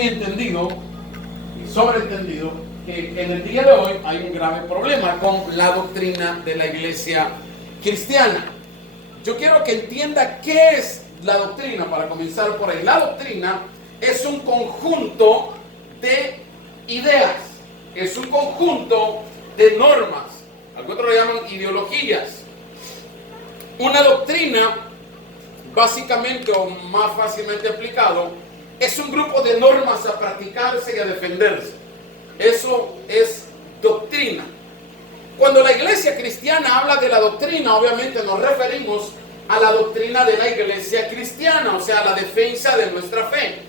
entendido y sobreentendido que en el día de hoy hay un grave problema con la doctrina de la iglesia cristiana. Yo quiero que entienda qué es la doctrina, para comenzar por ahí. La doctrina es un conjunto de ideas, es un conjunto de normas, algunos lo llaman ideologías. Una doctrina, básicamente o más fácilmente explicado, es un grupo de normas a practicarse y a defenderse. Eso es doctrina. Cuando la iglesia cristiana habla de la doctrina, obviamente nos referimos a la doctrina de la iglesia cristiana, o sea, a la defensa de nuestra fe.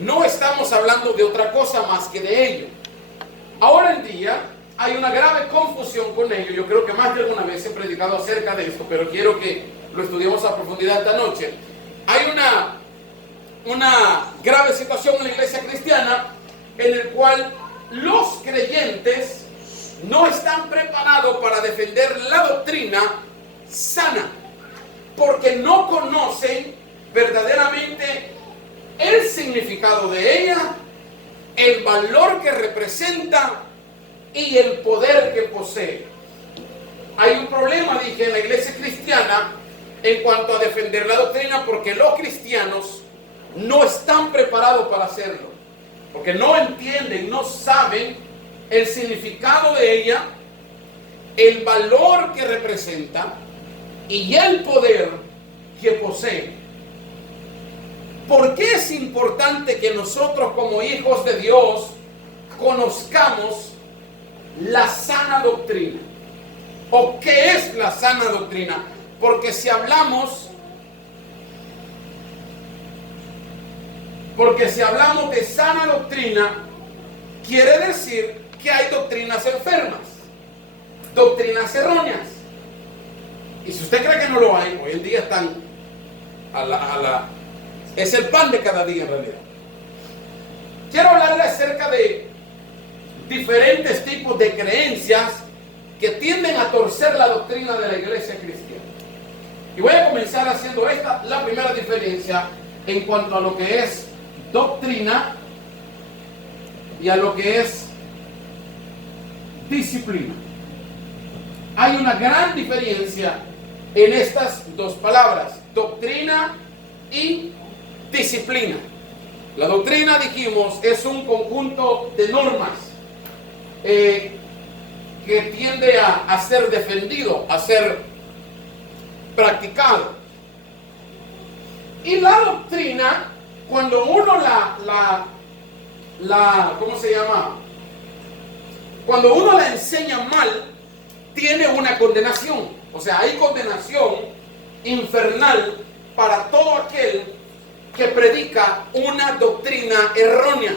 No estamos hablando de otra cosa más que de ello. Ahora en día hay una grave confusión con ello. Yo creo que más de alguna vez he predicado acerca de esto, pero quiero que lo estudiemos a profundidad esta noche. Hay una grave situación en la iglesia cristiana en el cual los creyentes no están preparados para defender la doctrina sana, porque no conocen verdaderamente el significado de ella, el valor que representa y el poder que posee. Hay un problema, dije, en la iglesia cristiana en cuanto a defender la doctrina, porque los cristianos no están preparados para hacerlo, porque no entienden, no saben el significado de ella, el valor que representa y el poder que posee. ¿Por qué es importante que nosotros como hijos de Dios conozcamos la sana doctrina? ¿O qué es la sana doctrina? Porque si hablamos de sana doctrina, quiere decir que hay doctrinas enfermas, doctrinas erróneas. Y si usted cree que no lo hay, hoy en día están es el pan de cada día en realidad. Quiero hablarle acerca de diferentes tipos de creencias que tienden a torcer la doctrina de la iglesia cristiana. Y voy a comenzar haciendo la primera diferencia en cuanto a lo que es doctrina y a lo que es disciplina. Hay una gran diferencia en estas dos palabras, doctrina y disciplina. La doctrina, dijimos, es un conjunto de normas que tiende a ser defendido, a ser practicado. Y la doctrina, cuando uno ¿cómo se llama? Cuando uno la enseña mal, tiene una condenación. O sea, hay condenación infernal para todo aquel que predica una doctrina errónea.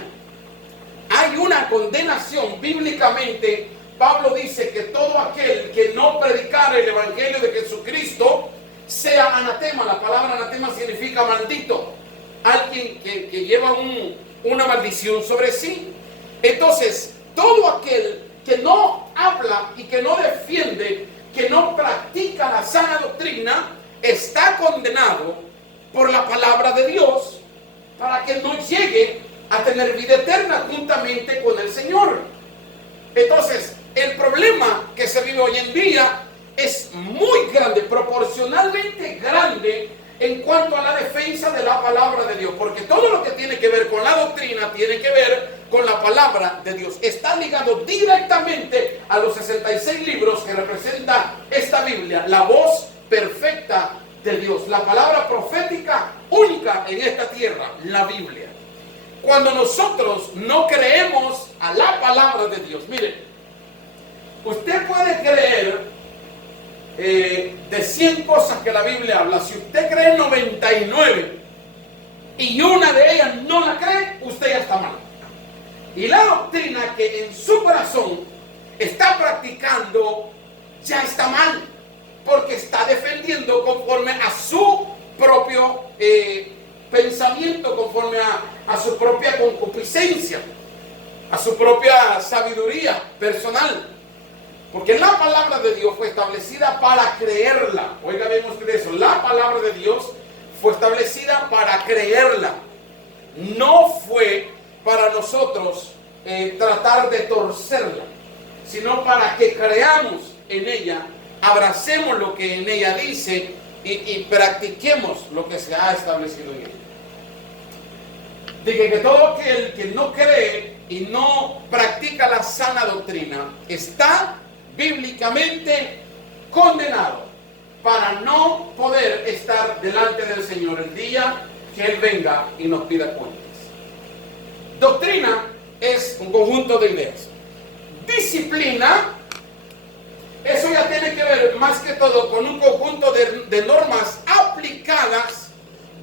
Hay una condenación bíblicamente. Pablo dice que todo aquel que no predicara el evangelio de Jesucristo sea anatema. La palabra anatema significa maldito, alguien que lleva una maldición sobre sí. Entonces, todo aquel que no habla y que no defiende, que no practica la sana doctrina, está condenado por la palabra de Dios para que no llegue a tener vida eterna juntamente con el Señor. Entonces, el problema que se vive hoy en día es muy grande, proporcionalmente grande en cuanto a la defensa de la palabra de Dios, porque todo lo que tiene que ver con la doctrina tiene que ver con la palabra de Dios. Está ligado directamente a los 66 libros que representa esta Biblia, la voz perfecta de Dios, la palabra profética única en esta tierra, la Biblia. Cuando nosotros no creemos a la palabra de Dios, mire, usted puede creer de 100 cosas que la Biblia habla. Si usted cree 99 y una de ellas no la cree, usted ya está mal. Y la doctrina que en su corazón está practicando ya está mal, porque está defendiendo conforme a su propio pensamiento, conforme a su propia concupiscencia, a su propia sabiduría personal. Porque la palabra de Dios fue establecida para creerla. Oiga bien usted eso. La palabra de Dios fue establecida para creerla. No fue para nosotros tratar de torcerla, sino para que creamos en ella, abracemos lo que en ella dice y practiquemos lo que se ha establecido en ella. Dije que todo aquel que no cree y no practica la sana doctrina está bíblicamente condenado para no poder estar delante del Señor el día que Él venga y nos pida cuentas. Doctrina es un conjunto de ideas. Disciplina, eso ya tiene que ver más que todo con un conjunto de normas aplicadas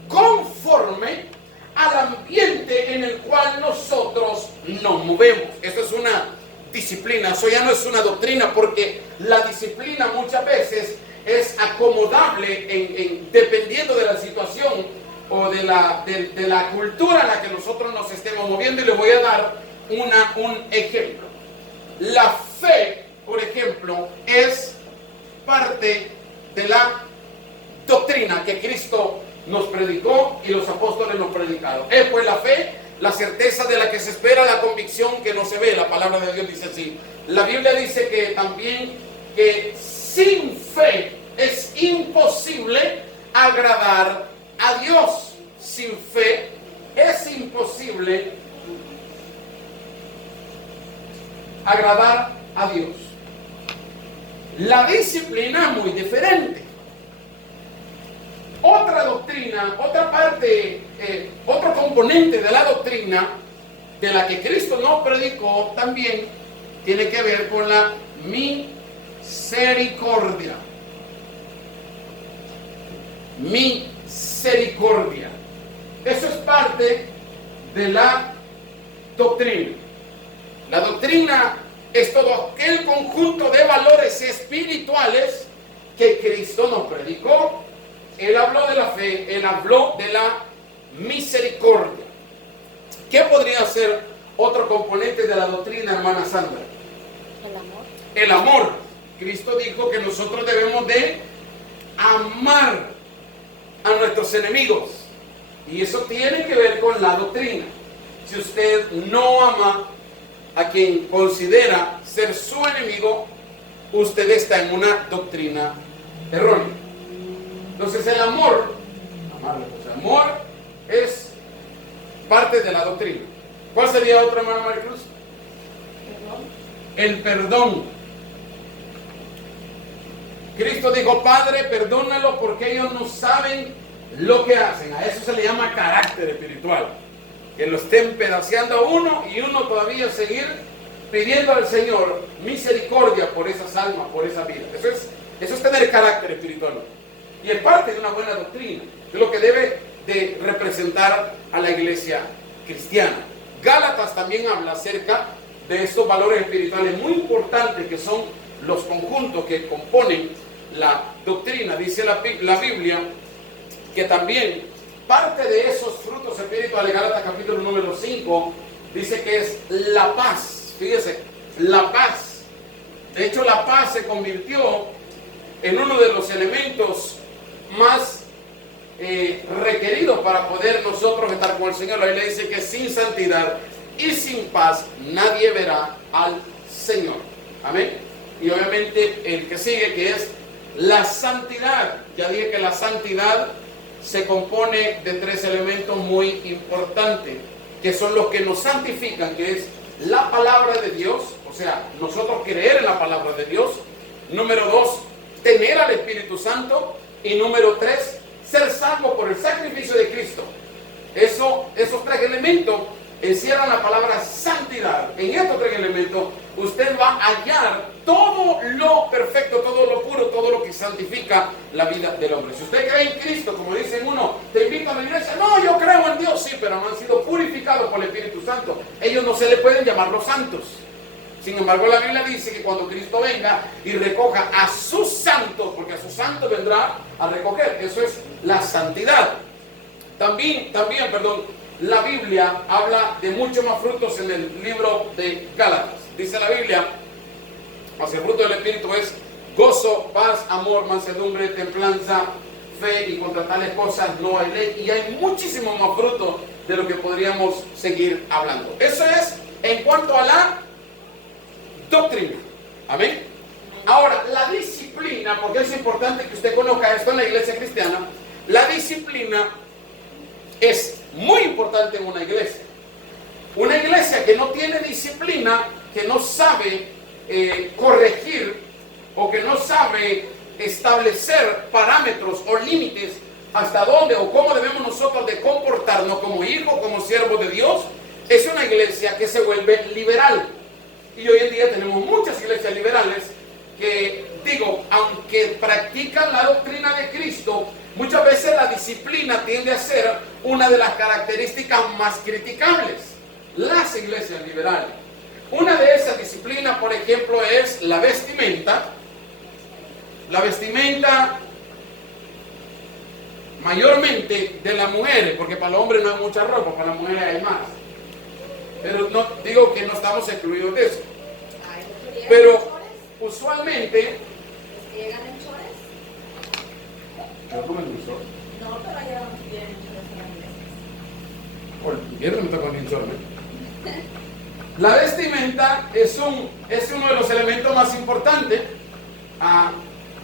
conforme al ambiente en el cual nosotros nos movemos. Esto es una disciplina, eso ya no es una doctrina, porque la disciplina muchas veces es acomodable dependiendo de la situación o de la cultura en la que nosotros nos estemos moviendo. Y les voy a dar un ejemplo. La fe, por ejemplo, es parte de la doctrina que Cristo nos predicó y los apóstoles nos predicaron. Es pues la fe, la certeza de la que se espera, la convicción que no se ve. La palabra de Dios dice así. La Biblia dice que también que sin fe es imposible agradar a Dios. Sin fe es imposible agradar a Dios. La disciplina es muy diferente. Otra doctrina, otra parte, otro componente de la doctrina de la que Cristo nos predicó también tiene que ver con la misericordia. Misericordia. Eso es parte de la doctrina. La doctrina es todo aquel conjunto de valores espirituales que Cristo nos predicó. Él habló de la fe, Él habló de la misericordia. ¿Qué podría ser otro componente de la doctrina, hermana Sandra? El amor. El amor. Cristo dijo que nosotros debemos de amar a nuestros enemigos. Y eso tiene que ver con la doctrina. Si usted no ama a quien considera ser su enemigo, usted está en una doctrina errónea. Entonces el amor es parte de la doctrina. ¿Cuál sería otra, hermana Maricruz? El perdón. Cristo dijo: Padre, perdónalo porque ellos no saben lo que hacen. A eso se le llama carácter espiritual. Que lo estén pedaceando a uno y uno todavía seguir pidiendo al Señor misericordia por esas almas, por esa vida. Eso es tener carácter espiritual. Y es parte de una buena doctrina, es lo que debe de representar a la iglesia cristiana. Gálatas también habla acerca de estos valores espirituales muy importantes que son los conjuntos que componen la doctrina. Dice la Biblia que también parte de esos frutos espirituales, Gálatas capítulo número 5, dice que es la paz. Fíjese, la paz. De hecho, la paz se convirtió en uno de los elementos más requeridos para poder nosotros estar con el Señor. La Biblia dice que sin santidad y sin paz nadie verá al Señor. Amén. Y obviamente el que sigue, que es la santidad. Ya dije que la santidad se compone de tres elementos muy importantes, que son los que nos santifican, que es la palabra de Dios, o sea, nosotros creer en la palabra de Dios. Número 2, tener al Espíritu Santo. Y número 3, ser salvo por el sacrificio de Cristo. Esos tres elementos encierran la palabra santidad. En estos tres elementos usted va a hallar todo lo perfecto, todo lo puro, todo lo que santifica la vida del hombre. Si usted cree en Cristo, como dicen uno, te invita a la iglesia, no, yo creo en Dios, sí, pero no han sido purificados por el Espíritu Santo. Ellos no se le pueden llamar los santos. Sin embargo, la Biblia dice que cuando Cristo venga y recoja a sus santos, porque a sus santos vendrá a recoger, eso es la santidad. También, la Biblia habla de muchos más frutos en el libro de Gálatas. Dice la Biblia, pues el fruto del Espíritu es gozo, paz, amor, mansedumbre, templanza, fe, y contra tales cosas no hay ley. Y hay muchísimos más frutos de lo que podríamos seguir hablando. Eso es en cuanto a la doctrina. Amén. Ahora, la disciplina, porque es importante que usted conozca esto en la iglesia cristiana. La disciplina es muy importante en una iglesia. Una iglesia que no tiene disciplina, que no sabe corregir o que no sabe establecer parámetros o límites hasta dónde o cómo debemos nosotros de comportarnos como hijos, como siervos de Dios, es una iglesia que se vuelve liberal. Y hoy en día tenemos muchas iglesias liberales que, digo, aunque practican la doctrina de Cristo, muchas veces la disciplina tiende a ser una de las características más criticables. Las iglesias liberales. Una de esas disciplinas, por ejemplo, es la vestimenta. La vestimenta mayormente de las mujeres, porque para los hombres no hay mucha ropa, para las mujeres hay más. Pero no digo que no estamos excluidos de eso. Pero usualmente... ¿Llegan en chores? ¿Yo como en short? No, pero llegan bien en chores en las iglesias. Por el invierno me toca con short, ¿eh? La vestimenta es uno de los elementos más importantes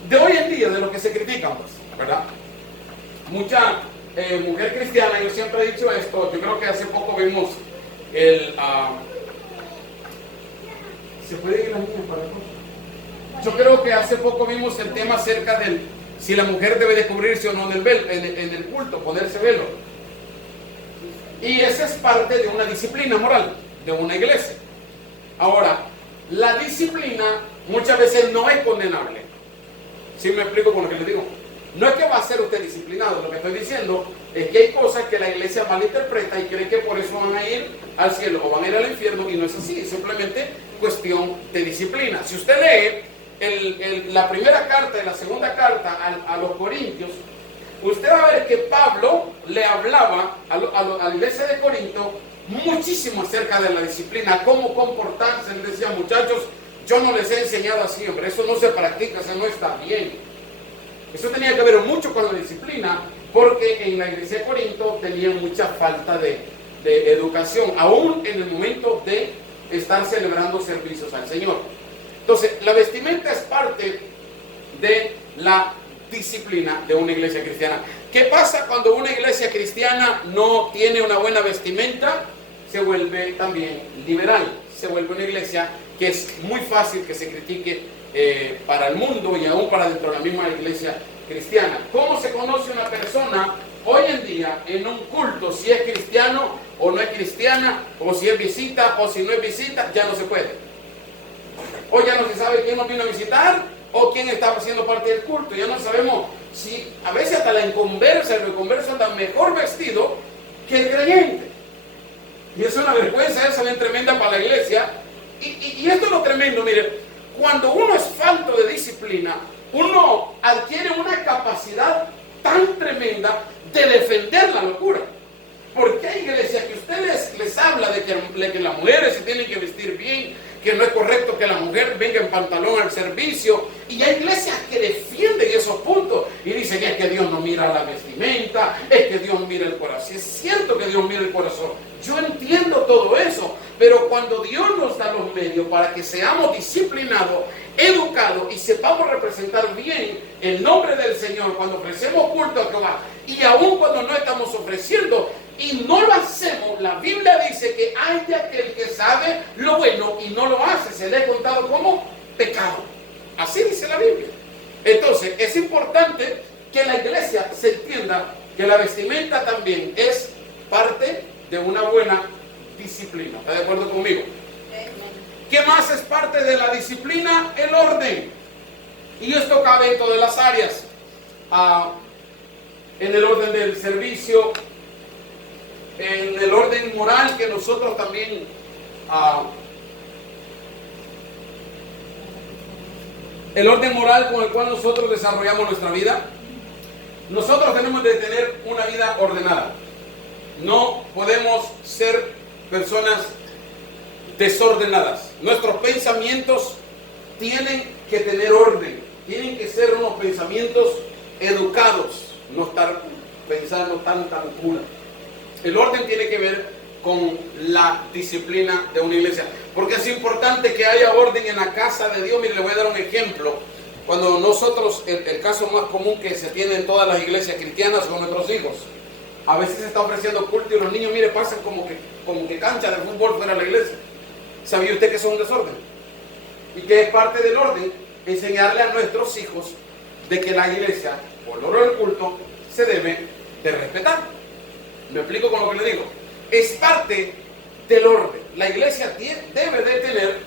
de hoy en día, de lo que se critica, pues, ¿verdad? Mucha mujer cristiana, yo siempre he dicho esto, yo creo que hace poco vimos ¿se puede ir la niña para la cosa? Yo creo que hace poco vimos el tema acerca del si la mujer debe de cubrirse o no en el culto, ponerse velo. Y esa es parte de una disciplina moral de una iglesia. Ahora, la disciplina muchas veces no es condenable. ¿Sí me explico con lo que les digo? No es que va a ser usted disciplinado, lo que estoy diciendo es que hay cosas que la iglesia malinterpreta y cree que por eso van a ir al cielo o van a ir al infierno, y no es así, es simplemente cuestión de disciplina. Si usted lee la primera carta y la segunda carta a los Corintios, usted va a ver que Pablo le hablaba a la iglesia de Corinto muchísimo acerca de la disciplina, cómo comportarse. Él decía, muchachos, yo no les he enseñado así, hombre, eso no se practica, eso no está bien. Eso tenía que ver mucho con la disciplina, porque en la iglesia de Corinto tenían mucha falta de educación, aún en el momento de estar celebrando servicios al Señor. Entonces, la vestimenta es parte de la disciplina de una iglesia cristiana. ¿Qué pasa cuando una iglesia cristiana no tiene una buena vestimenta? Se vuelve también liberal, se vuelve una iglesia que es muy fácil que se critique para el mundo y aún para dentro de la misma iglesia cristiana. ¿Cómo se conoce una persona hoy en día en un culto si es cristiano o no es cristiana, o si es visita o si no es visita? Ya no se puede. O ya no se sabe quién nos vino a visitar o quién estaba haciendo parte del culto. Ya no sabemos si a veces hasta la inconversa, el reconverso anda mejor vestido que el creyente. Y es una vergüenza, esa es tremenda para la iglesia. Y esto es lo tremendo, mire, cuando uno es falto de disciplina, uno adquiere una capacidad tan tremenda de defender la locura. Porque hay iglesias que ustedes les habla de que las mujeres se tienen que vestir bien, que no es correcto que la mujer venga en pantalón al servicio, y hay iglesias que defienden esos puntos y dicen es que Dios no mira la vestimenta, es que Dios mira el corazón. Es cierto que Dios mira el corazón, yo entiendo todo eso, pero cuando Dios nos da los medios para que seamos disciplinados, educados y sepamos representar bien el nombre del Señor cuando ofrecemos culto a Jehová, y aún cuando no estamos ofreciendo y no lo hacemos, la Biblia dice que hay de aquel que sabe lo bueno y no lo hace, se le ha contado como pecado. Así dice la Biblia. Entonces es importante que la iglesia se entienda que la vestimenta también es parte de una buena disciplina. ¿Está de acuerdo conmigo? ¿Qué más es parte de la disciplina? El orden. Y esto cabe en todas las áreas. En el orden del servicio, en el orden moral que nosotros también el orden moral con el cual nosotros desarrollamos nuestra vida. Nosotros tenemos de tener una vida ordenada. No podemos ser personas desordenadas. Nuestros pensamientos tienen que tener orden, tienen que ser unos pensamientos educados, no estar pensando tan pura. El orden tiene que ver con la disciplina de una iglesia. Porque es importante que haya orden en la casa de Dios. Mire, le voy a dar un ejemplo. Cuando nosotros, el caso más común que se tiene en todas las iglesias cristianas con nuestros hijos, a veces se está ofreciendo culto y los niños, mire, pasan como que cancha de fútbol fuera de la iglesia. ¿Sabía usted que eso es un desorden? Y que es parte del orden enseñarle a nuestros hijos de que la iglesia, por lo del culto, se debe de respetar. ¿Me explico con lo que le digo? Es parte del orden. La iglesia debe de tener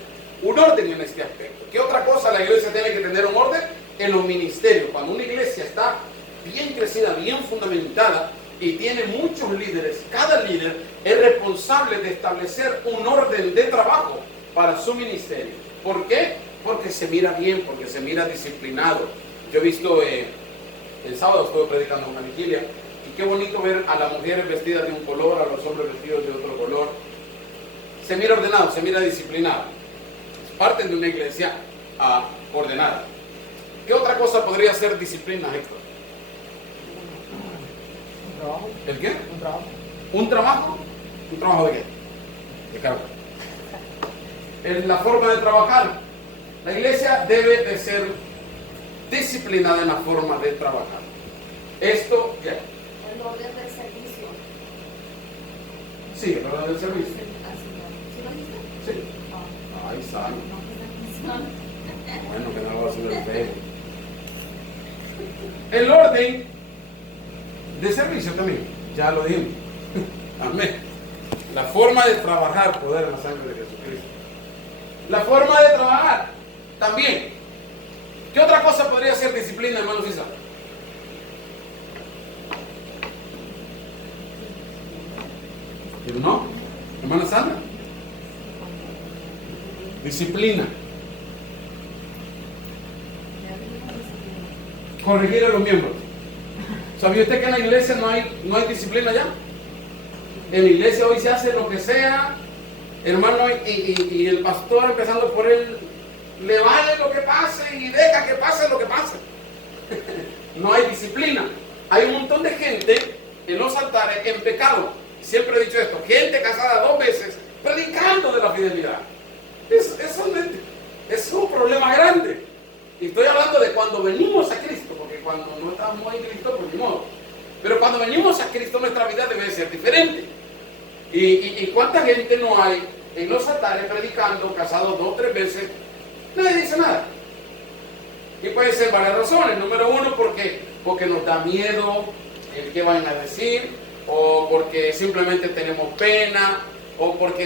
un orden en este aspecto. ¿Qué otra cosa la iglesia tiene que tener un orden? En los ministerios. Cuando una iglesia está bien crecida, bien fundamentada y tiene muchos líderes, cada líder es responsable de establecer un orden de trabajo para su ministerio. ¿Por qué? Porque se mira bien, porque se mira disciplinado. Yo he visto, el sábado estuve predicando una vigilia, y qué bonito ver a las mujeres vestidas de un color, a los hombres vestidos de otro color. Se mira ordenado, se mira disciplinado. Parten de una iglesia ordenada. ¿Qué otra cosa podría ser disciplina, Héctor? Un trabajo. ¿El qué? Un trabajo. ¿Un trabajo? ¿Un trabajo de qué? De cargo. Es la forma de trabajar. La iglesia debe de ser disciplinada en la forma de trabajar. Esto ya. El orden del servicio. Sí, el orden del servicio. ¿Sí lo viste? Sí. Ay, sano. Bueno, que no lo va a hacer el feo. El orden de servicio también, ya lo dijimos. Amén. La forma de trabajar, poder en la sangre de Jesucristo. La forma de trabajar también. ¿Qué otra cosa podría ser disciplina, hermano César? ¿No? Hermana Sandra. Disciplina. Corregir a los miembros. ¿Sabía usted que en la iglesia no hay disciplina ya? En la iglesia hoy se hace lo que sea, hermano, y el pastor, empezando por él, le vale lo que pase y deja que pase lo que pase. No hay disciplina. Hay un montón de gente en los altares en pecado. Siempre he dicho esto, gente casada 2 veces predicando de la fidelidad. Eso es un problema grande. Y estoy hablando de cuando venimos a Cristo, porque cuando no estamos en Cristo, pues ni modo. Pero cuando venimos a Cristo, nuestra vida debe ser diferente. ¿Y cuánta gente no hay en los altares predicando, casados 2 o 3 veces? Nadie dice nada. Y puede ser varias razones. Número 1, porque nos da miedo el que van a decir, o porque simplemente tenemos pena, o porque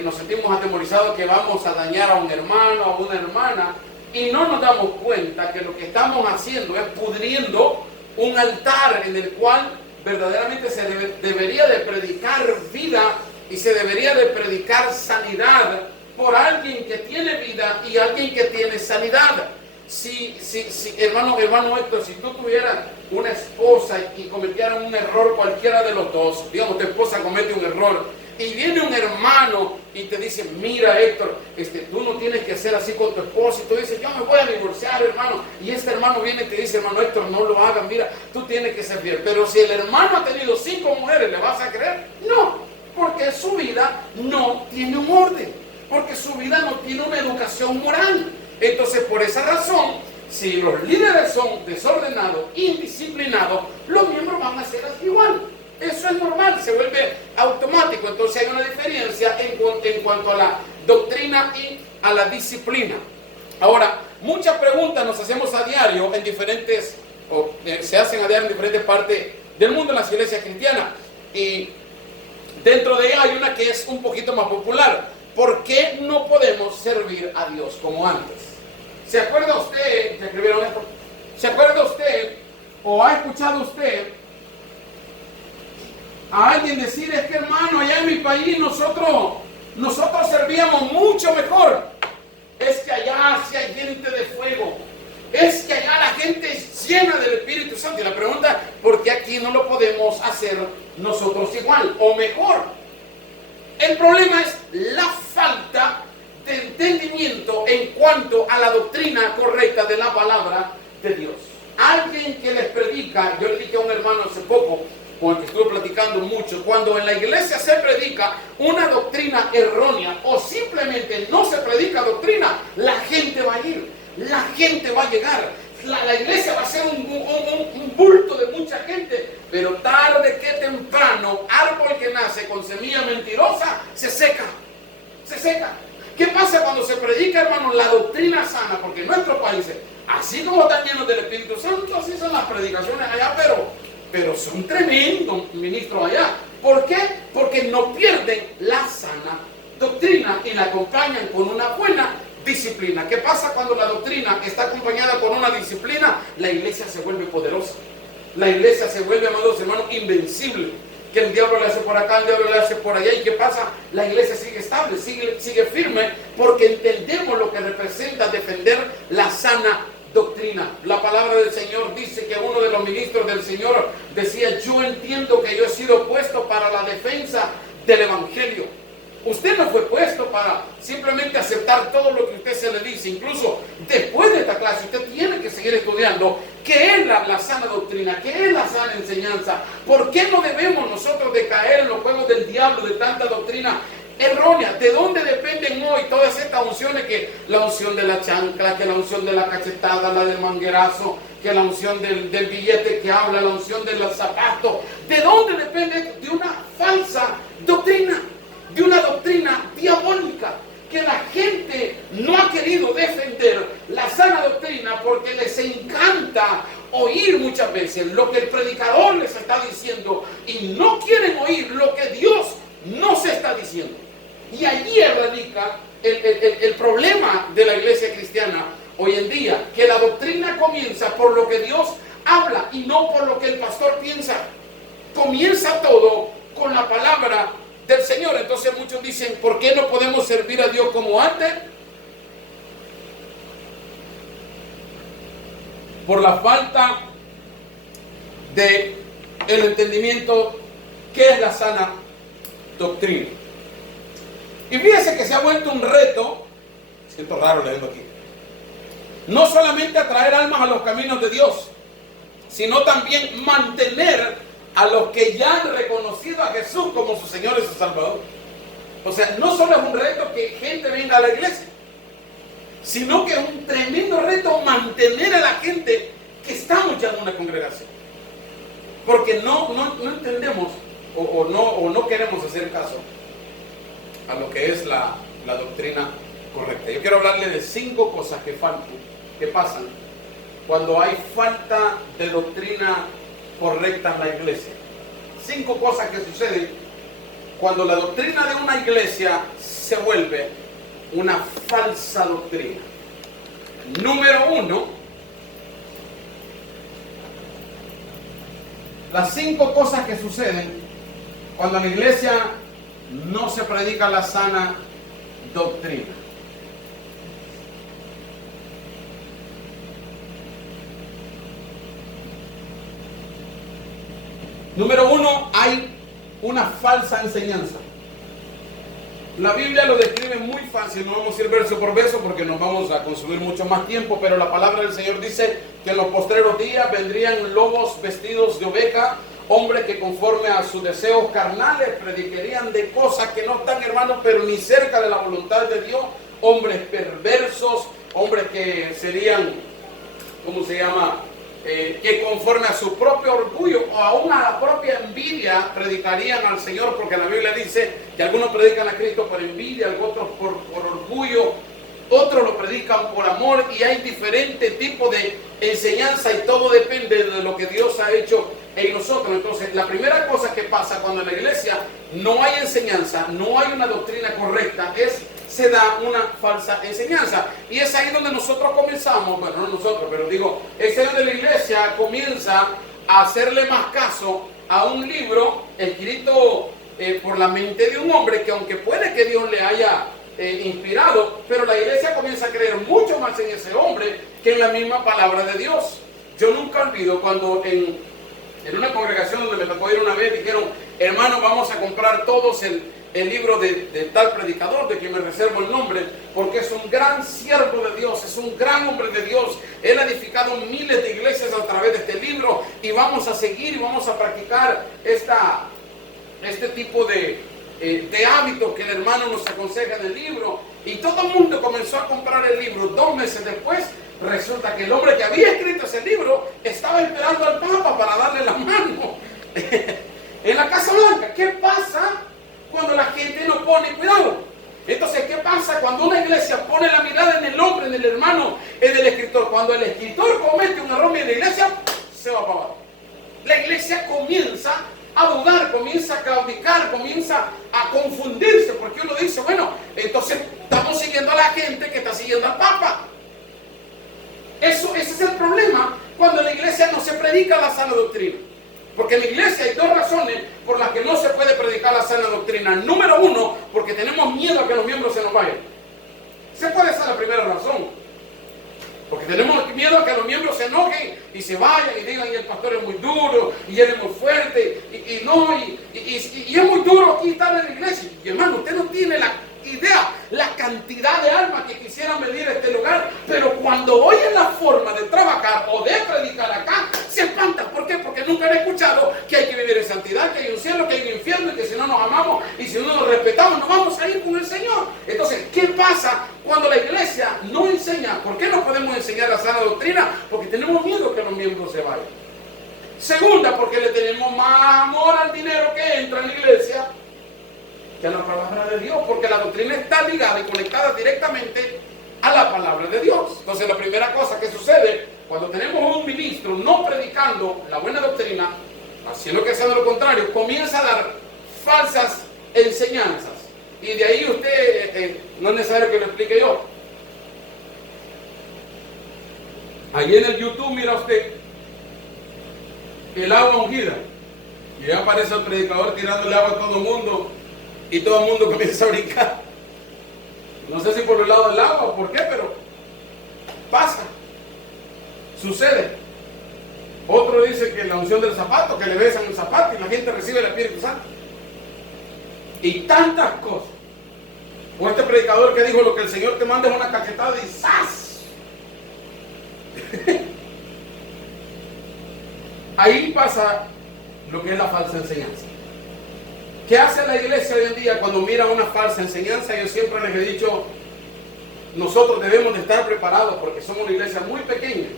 nos sentimos atemorizados que vamos a dañar a un hermano, a una hermana, y no nos damos cuenta que lo que estamos haciendo es pudriendo un altar en el cual verdaderamente se debería de predicar vida y se debería de predicar sanidad por alguien que tiene vida y alguien que tiene sanidad. Si hermano Héctor, si tú tuvieras una esposa y cometieran un error cualquiera de los dos, digamos tu esposa comete un error y viene un hermano y te dice, mira Héctor, tú no tienes que ser así con tu esposa, y tú dices, yo me voy a divorciar, hermano, y este hermano viene y te dice, hermano Héctor, no lo hagas, mira, tú tienes que ser fiel. Pero si el hermano ha tenido 5 mujeres, ¿le vas a creer? No, porque su vida no tiene un orden, porque su vida no tiene una educación moral. Entonces, por esa razón, si los líderes son desordenados, indisciplinados, los miembros van a ser así igual. Eso es normal, se vuelve automático. Entonces hay una diferencia en cuanto a la doctrina y a la disciplina. Ahora, muchas preguntas nos hacemos a diario en diferentes, se hacen a diario en diferentes partes del mundo en las iglesias cristianas. Y dentro de ella hay una que es un poquito más popular. ¿Por qué no podemos servir a Dios como antes? ¿Se acuerda usted, ¿se escribieron esto? ¿Se acuerda usted o ha escuchado usted a alguien decir, es que hermano, allá en mi país nosotros servíamos mucho mejor? Es que allá sí hay gente de fuego. Es que allá la gente es llena del Espíritu Santo. Y la pregunta, ¿por qué aquí no lo podemos hacer nosotros igual o mejor? El problema es la falta de entendimiento en cuanto a la doctrina correcta de la palabra de Dios. Alguien que les predica, yo le dije a un hermano hace poco, con el que estuve platicando mucho, cuando en la iglesia se predica una doctrina errónea o simplemente no se predica doctrina, la gente va a ir, la gente va a llegar. La iglesia va a ser un bulto de mucha gente, pero tarde que temprano, árbol que nace con semilla mentirosa, se seca, se seca. ¿Qué pasa cuando se predica, hermano, la doctrina sana? Porque en nuestros países, así como están llenos del Espíritu Santo, así son las predicaciones allá, pero son tremendos ministros allá. ¿Por qué? Porque no pierden la sana doctrina y la acompañan con una buena disciplina. ¿Qué pasa cuando la doctrina está acompañada con una disciplina? La iglesia se vuelve poderosa. La iglesia se vuelve, amados hermanos, invencible. Que el diablo le hace por acá, el diablo le hace por allá. ¿Y qué pasa? La iglesia sigue estable, sigue firme, porque entendemos lo que representa defender la sana doctrina. La palabra del Señor dice que uno de los ministros del Señor decía: yo entiendo que yo he sido puesto para la defensa del evangelio. Usted no fue puesto para simplemente aceptar todo lo que usted se le dice. Incluso después de esta clase usted tiene que seguir estudiando qué es la sana doctrina, qué es la sana enseñanza. ¿Por qué no debemos nosotros de caer en los juegos del diablo de tanta doctrina errónea? ¿De dónde dependen hoy todas estas unciones? Que la unción de la chancla, que la unción de la cachetada, la del manguerazo, que la unción del billete que habla, la unción del zapato. ¿De dónde depende? De una falsa doctrina, de una doctrina diabólica, que la gente no ha querido defender la sana doctrina porque les encanta oír muchas veces lo que el predicador les está diciendo y no quieren oír lo que Dios nos está diciendo. Y allí radica el problema de la iglesia cristiana hoy en día, que la doctrina comienza por lo que Dios habla y no por lo que el pastor piensa. Comienza todo con la palabra del Señor. Entonces muchos dicen: ¿por qué no podemos servir a Dios como antes? Por la falta de el entendimiento que es la sana doctrina. Y fíjese que se ha vuelto un reto, siento raro leyendo aquí, no solamente atraer almas a los caminos de Dios, sino también mantener a los que ya han reconocido a Jesús como su Señor y su Salvador. O sea, no solo es un reto que gente venga a la iglesia, sino que es un tremendo reto mantener a la gente que estamos ya en una congregación. Porque no entendemos o no queremos hacer caso a lo que es la doctrina correcta. Yo quiero hablarle de 5 cosas que pasan cuando hay falta de doctrina correcta en la iglesia. 5 cosas que suceden cuando la doctrina de una iglesia se vuelve una falsa doctrina. Número 1, las 5 cosas que suceden cuando en la iglesia no se predica la sana doctrina. Número 1, hay una falsa enseñanza. La Biblia lo describe muy fácil, no vamos a ir verso por verso porque nos vamos a consumir mucho más tiempo, pero la palabra del Señor dice que en los postreros días vendrían lobos vestidos de oveja, hombres que conforme a sus deseos carnales predicarían de cosas que no están, hermanos, pero ni cerca de la voluntad de Dios, hombres perversos, hombres que serían, ¿cómo se llama?, que conforme a su propio orgullo o aún a la propia envidia predicarían al Señor, porque la Biblia dice que algunos predican a Cristo por envidia, otros por orgullo, otros lo predican por amor, y hay diferentes tipos de enseñanza y todo depende de lo que Dios ha hecho en nosotros. Entonces, la primera cosa que pasa cuando en la iglesia no hay enseñanza, no hay una doctrina correcta, se da una falsa enseñanza. Y es ahí donde nosotros comenzamos, bueno, no nosotros, pero digo, es ahí donde la iglesia comienza a hacerle más caso a un libro escrito por la mente de un hombre que, aunque puede que Dios le haya inspirado, pero la iglesia comienza a creer mucho más en ese hombre que en la misma palabra de Dios. Yo nunca olvido cuando en una congregación donde me tocó ir una vez, dijeron: hermano, vamos a comprar todos el el libro de tal predicador, de quien me reservo el nombre, porque es un gran siervo de Dios, es un gran hombre de Dios. Él ha edificado miles de iglesias a través de este libro, y vamos a seguir y vamos a practicar este tipo de hábitos que el hermano nos aconseja en el libro. Y todo el mundo comenzó a comprar el libro. 2 meses después, resulta que el hombre que había escrito ese libro estaba esperando al Papa para darle la mano en la Casa Blanca. ¿Qué pasa cuando la gente no pone cuidado? Entonces, ¿qué pasa cuando una iglesia pone la mirada en el hombre, en el hermano, en el escritor? Cuando el escritor comete un error en la iglesia, se va para abajo. La iglesia comienza a dudar, comienza a claudicar, comienza a confundirse, porque uno dice, bueno, entonces estamos siguiendo a la gente que está siguiendo al Papa. Ese es el problema cuando en la iglesia no se predica la sana doctrina. Porque en la iglesia hay 2 razones por las que no se puede predicar la sana doctrina. Número 1, porque tenemos miedo a que los miembros se nos vayan. Esa puede ser la primera razón. Porque tenemos miedo a que los miembros se enojen y se vayan y digan, y el pastor es muy duro, y él es muy fuerte, y es muy duro aquí estar en la iglesia. Y hermano, usted no tiene la idea, la cantidad de almas que quisieran venir a este lugar, pero cuando oyen la forma de trabajar o de predicar acá, se espantan. ¿Por qué? Porque nunca han escuchado que hay que vivir en santidad, que hay un cielo, que hay un infierno, y que si no nos amamos y si no nos respetamos, no vamos a ir con el Señor. Entonces, ¿qué pasa cuando la iglesia no enseña? ¿Por qué no podemos enseñar la sana doctrina? Porque tenemos miedo que los miembros se vayan. Segunda, porque le tenemos más amor al dinero que entra en la iglesia que a la palabra de Dios, porque la doctrina está ligada y conectada directamente a la palabra de Dios. Entonces, la primera cosa que sucede cuando tenemos un ministro no predicando la buena doctrina, haciendo que sea de lo contrario, comienza a dar falsas enseñanzas. Y de ahí usted, no es necesario que lo explique yo. Ahí en el YouTube mira usted el agua ungida, y ya aparece el predicador tirándole agua a todo el mundo, y todo el mundo comienza a brincar. No sé si por el lado del agua o por qué, pero pasa, sucede. Otro dice que la unción del zapato, que le besan el zapato y la gente recibe el Espíritu Santo. Y tantas cosas. O este predicador que dijo, lo que el Señor te manda es una cachetada y ¡zas! Ahí pasa lo que es la falsa enseñanza. ¿Qué hace la iglesia hoy en día cuando mira una falsa enseñanza? Yo siempre les he dicho, nosotros debemos de estar preparados porque somos una iglesia muy pequeña.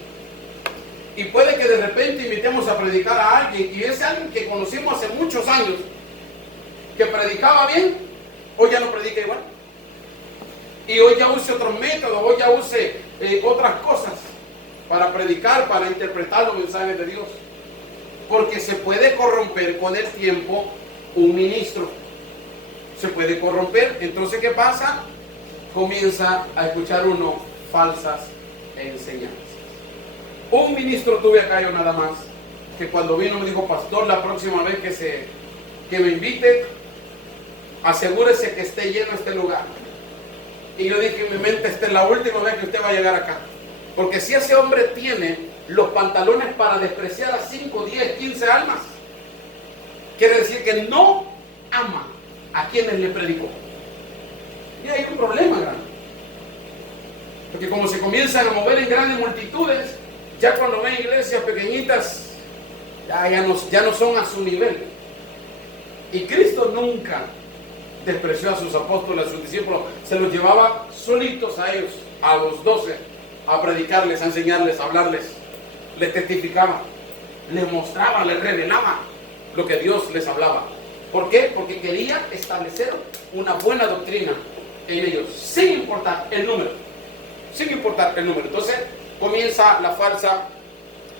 Y puede que de repente invitemos a predicar a alguien, y ese alguien que conocimos hace muchos años, que predicaba bien, hoy ya no predica igual. Y hoy ya use otros métodos, hoy ya use otras cosas para predicar, para interpretar los mensajes de Dios. Porque se puede corromper con el tiempo un ministro. Se puede corromper. Entonces, ¿qué pasa? Comienza a escuchar uno falsas enseñanzas. Un ministro tuve acá yo nada más, que cuando vino me dijo, pastor, la próxima vez que me invite, asegúrese que esté lleno este lugar. Y yo dije en mi mente, esta es la última vez que usted va a llegar acá. Porque si ese hombre tiene los pantalones para despreciar a 5, 10, 15 almas, quiere decir que no ama a quienes le predicó. Y hay un problema grande. Porque como se comienzan a mover en grandes multitudes, ya cuando ven iglesias pequeñitas, ya no son a su nivel. Y Cristo nunca despreció a sus apóstoles, a sus discípulos. Se los llevaba solitos a ellos, a los 12, a predicarles, a enseñarles, a hablarles. Les testificaba, les mostraba, les revelaba lo que Dios les hablaba. ¿Por qué? Porque quería establecer una buena doctrina en ellos, sin importar el número. Sin importar el número. Entonces comienza la falsa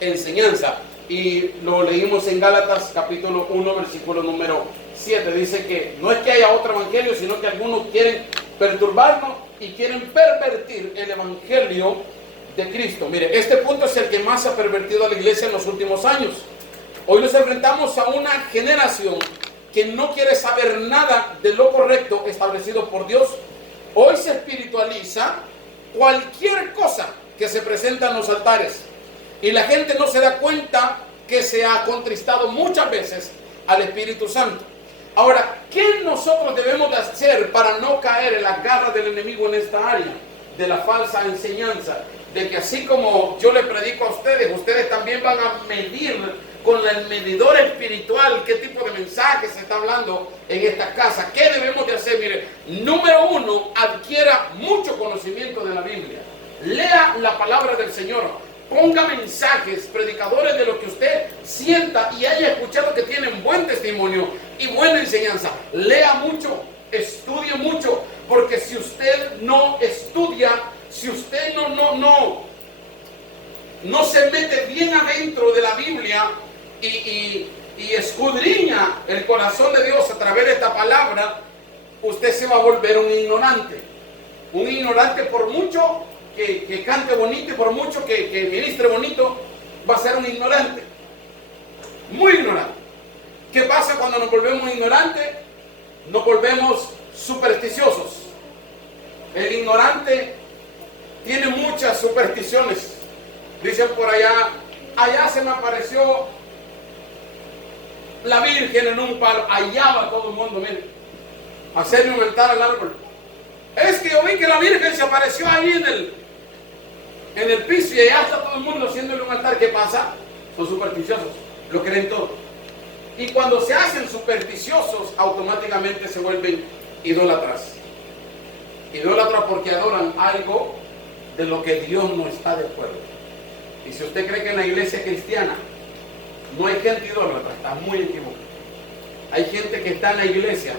enseñanza. Y lo leímos en Gálatas capítulo 1, versículo número 7. Dice que no es que haya otro evangelio, sino que algunos quieren perturbarnos y quieren pervertir el evangelio de Cristo. Mire, este punto es el que más ha pervertido a la iglesia en los últimos años. Hoy nos enfrentamos a una generación que no quiere saber nada de lo correcto establecido por Dios. Hoy se espiritualiza cualquier cosa que se presenta en los altares. Y la gente no se da cuenta que se ha contristado muchas veces al Espíritu Santo. Ahora, ¿qué nosotros debemos de hacer para no caer en las garras del enemigo en esta área de la falsa enseñanza? De que así como yo le predico a ustedes, ustedes también van a medir con el medidor espiritual qué tipo de mensaje se está hablando en esta casa. ¿Qué debemos de hacer? Mire, número uno, adquiera mucho conocimiento de la Biblia. Lea la palabra del Señor. Ponga mensajes, predicadores de lo que usted sienta y haya escuchado que tienen buen testimonio y buena enseñanza. Lea mucho, estudie mucho, porque si usted no estudia, si usted no se mete bien adentro de la Biblia y escudriña el corazón de Dios a través de esta palabra, usted se va a volver un ignorante. Un ignorante, por mucho que cante bonito y por mucho que ministre bonito, va a ser un ignorante. Muy ignorante. ¿Qué pasa cuando nos volvemos ignorantes? Nos volvemos supersticiosos. El ignorante tiene muchas supersticiones. Dicen por allá se me apareció la Virgen en un palo. Allá va todo el mundo, miren, a hacerle un altar al árbol. Es que yo vi que la Virgen se apareció ahí en el piso y allá está todo el mundo haciéndole un altar. ¿Qué pasa? Son supersticiosos, lo creen todo. Y cuando se hacen supersticiosos, automáticamente se vuelven idólatras. Idólatras porque adoran algo de lo que Dios no está de acuerdo. Y si usted cree que en la iglesia cristiana no hay gente idólatra, está muy equivocado. Hay gente que está en la iglesia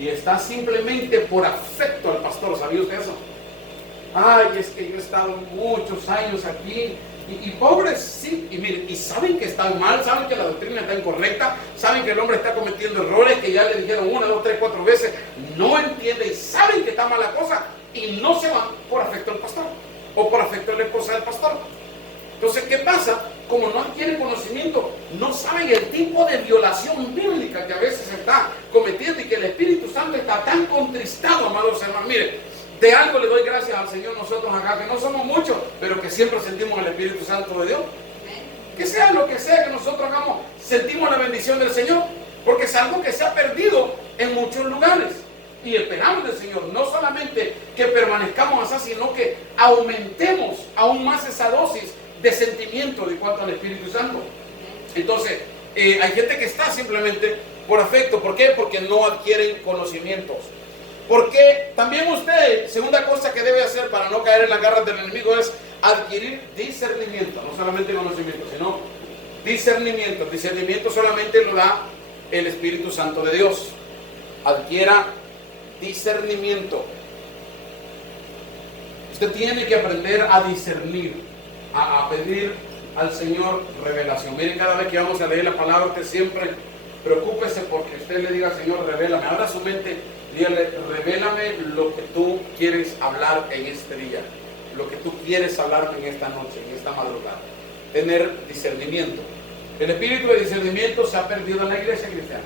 y está simplemente por afecto al pastor. ¿Sabía usted eso? Ay, es que yo he estado muchos años aquí y pobres, sí, y miren, y saben que están mal, saben que la doctrina está incorrecta, saben que el hombre está cometiendo errores que ya le dijeron 1, 2, 3, 4 veces, no entiende y saben que está mala cosa y no se van por afecto al pastor o por afecto a la esposa del pastor. Entonces, ¿qué pasa? Como no adquieren conocimiento, no saben el tipo de violación bíblica que a veces se está cometiendo y que el Espíritu Santo está tan contristado, amados hermanos. Mire, de algo le doy gracias al Señor nosotros acá, que no somos muchos, pero que siempre sentimos el Espíritu Santo de Dios. Que sea lo que sea que nosotros hagamos, sentimos la bendición del Señor, porque es algo que se ha perdido en muchos lugares. Y esperamos del Señor, no solamente que permanezcamos así, sino que aumentemos aún más esa dosis de sentimiento de cuanto al Espíritu Santo. Entonces, hay gente que está simplemente por afecto. ¿Por qué? Porque no adquieren conocimientos. Porque también usted, segunda cosa que debe hacer para no caer en las garras del enemigo es adquirir discernimiento. No solamente conocimiento, sino discernimiento. Discernimiento solamente lo da el Espíritu Santo de Dios. Adquiera discernimiento. Usted tiene que aprender a discernir, a pedir al Señor revelación. Miren, cada vez que vamos a leer la palabra, usted siempre preocúpese porque usted le diga: Señor, revélame. Abra su mente, dígale: revélame lo que tú quieres hablar en este día, lo que tú quieres hablar en esta noche, en esta madrugada. Tener discernimiento. El espíritu de discernimiento se ha perdido en la iglesia cristiana.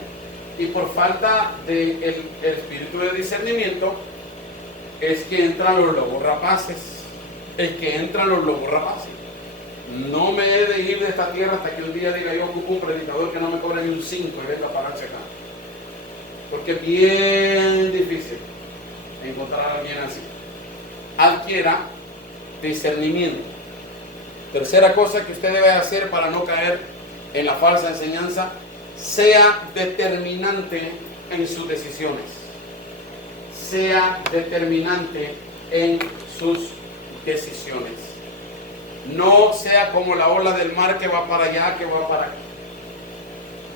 Y por falta del espíritu de discernimiento es que entran los lobos rapaces. Es que entran los lobos rapaces. No me he de ir de esta tierra hasta que un día diga: yo ocupo un predicador que no me cobre ni un 5 y venga a pararse acá. Porque es bien difícil encontrar a alguien así. Adquiera discernimiento. Tercera cosa que usted debe hacer para no caer en la falsa enseñanza: sea determinante en sus decisiones. Sea determinante en sus decisiones. No sea como la ola del mar que va para allá, que va para acá.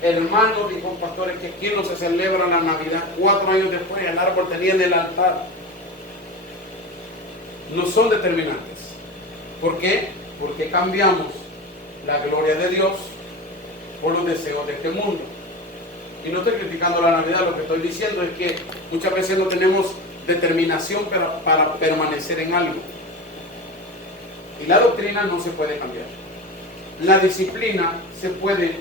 Hermano, dijo un pastor, es que aquí no se celebra la Navidad. 4 años después el árbol tenía en el altar. No son determinantes. ¿Por qué? Porque cambiamos la gloria de Dios por los deseos de este mundo. Y no estoy criticando la Navidad, lo que estoy diciendo es que muchas veces no tenemos determinación para permanecer en algo. Y la doctrina no se puede cambiar. La disciplina se puede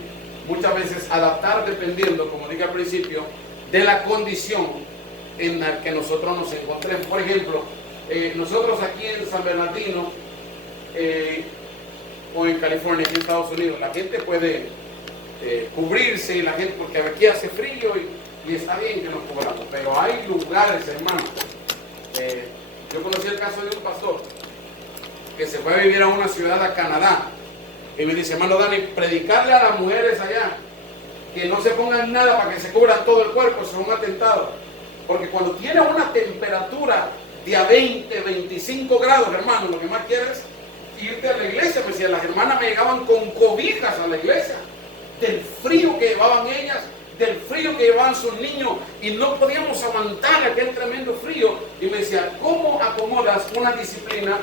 muchas veces adaptar dependiendo, como dije al principio, de la condición en la que nosotros nos encontremos. Por ejemplo, nosotros aquí en San Bernardino o en California, aquí en Estados Unidos, la gente puede cubrirse, y la gente, porque aquí hace frío y está bien que nos cobramos, pero hay lugares, hermano. Yo conocí el caso de un pastor que se fue a vivir a una ciudad de Canadá y me dice, hermano Dani, predicarle a las mujeres allá que no se pongan nada para que se cubran todo el cuerpo, es un atentado, porque cuando tiene una temperatura de a 20, 25 grados, hermano, lo que más quieres es irte a la iglesia. Pues si las hermanas me llegaban con cobijas a la iglesia, del frío que llevaban ellas, del frío que llevaban sus niños, y no podíamos aguantar aquel tremendo frío. Y me decía, ¿cómo acomodas una disciplina?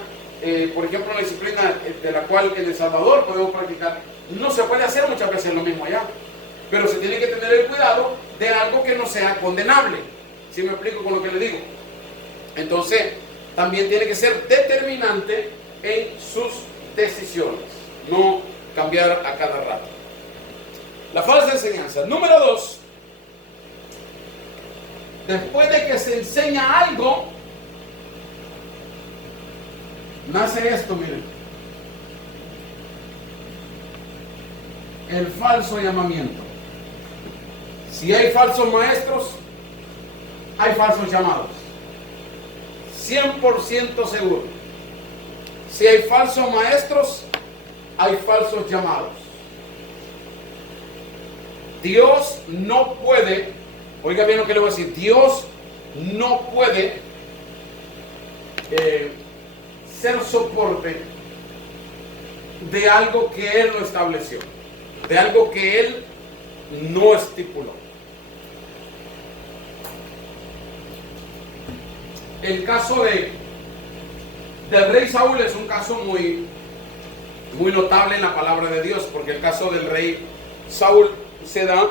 Por ejemplo, una disciplina de la cual en El Salvador podemos practicar. No se puede hacer muchas veces lo mismo allá, pero se tiene que tener el cuidado de algo que no sea condenable. ¿Sí me explico con lo que le digo? Entonces, también tiene que ser determinante en sus decisiones, no cambiar a cada rato. La falsa enseñanza. Número 2. Después de que se enseña algo, nace esto, miren. El falso llamamiento. Si hay falsos maestros, hay falsos llamados. 100% seguro. Si hay falsos maestros, hay falsos llamados. Dios no puede, oiga bien lo que le voy a decir, Dios no puede ser soporte de algo que Él no estableció, de algo que Él no estipuló. El caso del rey Saúl es un caso muy notable en la palabra de Dios, porque el caso del rey Saúl se da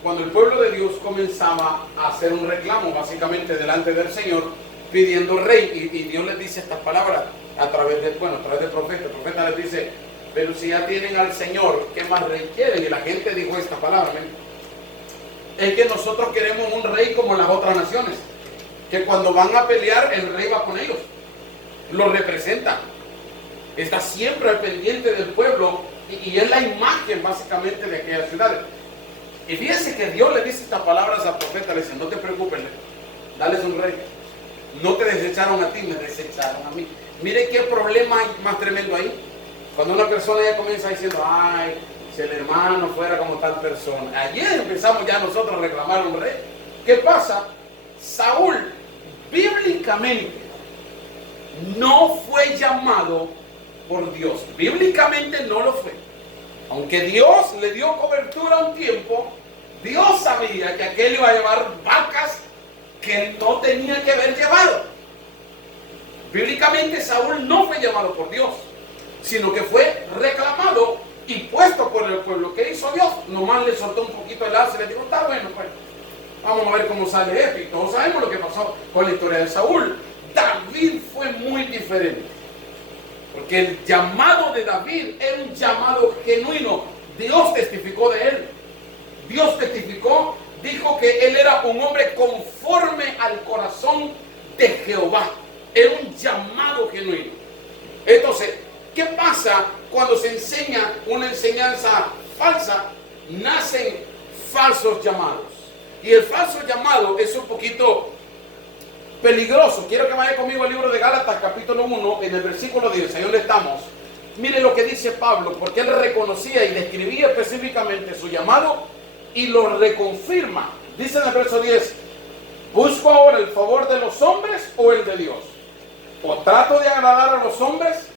cuando el pueblo de Dios comenzaba a hacer un reclamo básicamente delante del Señor pidiendo rey, y Dios les dice estas palabras a través del profeta. El profeta les dice, pero si ya tienen al Señor, ¿qué más rey quieren? Y la gente dijo esta palabra, es que nosotros queremos un rey como las otras naciones, que cuando van a pelear el rey va con ellos, lo representa, está siempre al pendiente del pueblo, y es la imagen básicamente de aquellas ciudades. Y fíjense que Dios le dice estas palabras al profeta, le dice, no te preocupes, dales un rey. No te desecharon a ti, me desecharon a mí. Mire qué problema hay más tremendo ahí. Cuando una persona ya comienza diciendo, ay, si el hermano fuera como tal persona. Ayer empezamos ya nosotros a reclamar un rey. ¿Qué pasa? Saúl, bíblicamente, no fue llamado por Dios. Bíblicamente no lo fue. Aunque Dios le dio cobertura un tiempo, Dios sabía que aquel iba a llevar vacas que él no tenía que haber llevado. Bíblicamente Saúl no fue llamado por Dios, sino que fue reclamado y puesto por el pueblo. ¿Qué hizo Dios? Nomás le soltó un poquito el alce y le dijo, está bueno, pues vamos a ver cómo sale esto. Y todos sabemos lo que pasó con la historia de Saúl. David fue muy diferente, porque el llamado de David era un llamado genuino. Dios testificó de él. Dios testificó, dijo que él era un hombre conforme al corazón de Jehová. Era un llamado genuino. Entonces, ¿qué pasa cuando se enseña una enseñanza falsa? Nacen falsos llamados. Y el falso llamado es un poquito peligroso. Quiero que vaya conmigo al libro de Gálatas, capítulo 1, en el versículo 10, ahí donde estamos. Mire lo que dice Pablo, porque él reconocía y describía específicamente su llamado y lo reconfirma. Dice en el verso 10, ¿busco ahora el favor de los hombres o el de Dios? ¿O trato de agradar a los hombres